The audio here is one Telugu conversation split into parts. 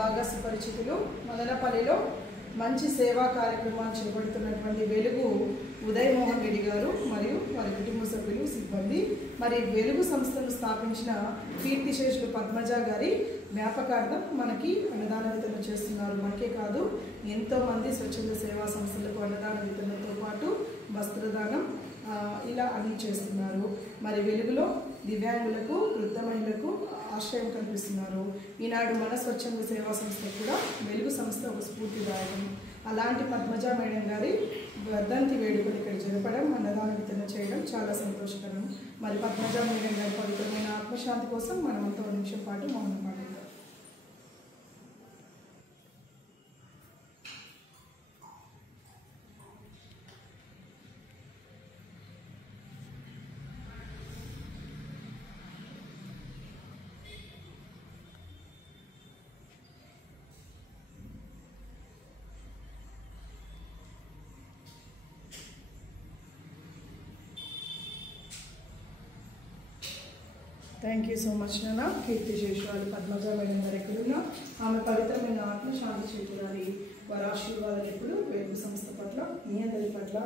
బాగా సుపరిచితులు. మదనపల్లిలో మంచి సేవా కార్యక్రమాలు చేపడుతున్నటువంటి వెలుగు ఉదయ్ మోహన్ రెడ్డి గారు మరియు వారి కుటుంబ సభ్యులు, సిబ్బంది, మరి వెలుగు సంస్థను స్థాపించిన కీర్తిశేషులు పద్మజ గారి జ్ఞాపకార్థం మనకి అన్నదాన వితరణ చేస్తున్నారు. మనకే కాదు, ఎంతోమంది స్వచ్ఛంద సేవా సంస్థలకు అన్నదాన వితరణతో పాటు వస్త్రదానం ఇలా అన్నీ చేస్తున్నారు. మరి వెలుగులో దివ్యాంగులకు, వృద్ధ మహిళలకు ఆశ్రయం కల్పిస్తున్నారు. ఈనాడు మన స్వచ్ఛంద సేవా సంస్థ కూడా వెలుగు సంస్థ ఒక స్ఫూర్తిదాయకం. అలాంటి పద్మజ మేడం గారి వర్ధంతి వేడుకలు ఇక్కడ జరపడం, అన్నదాన వితరణ చేయడం చాలా సంతోషకరం. మరి పద్మజ మేడం గారి పవిత్రమైన ఆత్మశాంతి కోసం మనమంతా 1 నిమిషం పాటు మౌనం పాడదాం. థ్యాంక్ యూ సో మచ్ నాన్న. కీర్తిశేషురాలు పద్మజ మేడం గారు ఎక్కడున్నా ఆమె పవిత్రమైన ఆత్మ శాంతి చేకూరాలి. వారి ఆశీర్వాదాలు ఎప్పుడు వెలుగు సంస్థ పట్ల, మీ అందరి పట్ల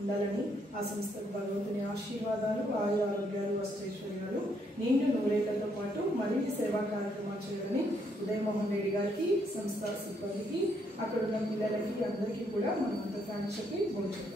ఉండాలని, ఆ సంస్థకు భగవంతుని ఆశీర్వాదాలు, ఆరోగ్యాలు, అష్టైశ్వర్యాలు, నిండు నూరేళ్లతో పాటు మరిన్ని సేవా కార్యక్రమాలు చేయాలని ఉదయ్ మోహన్ రెడ్డి గారికి, సంస్థ సిబ్బందికి, అక్కడున్న పిల్లలకి అందరికీ కూడా మనం అంత థ్యాంక్స్ చెప్పి భోజనం.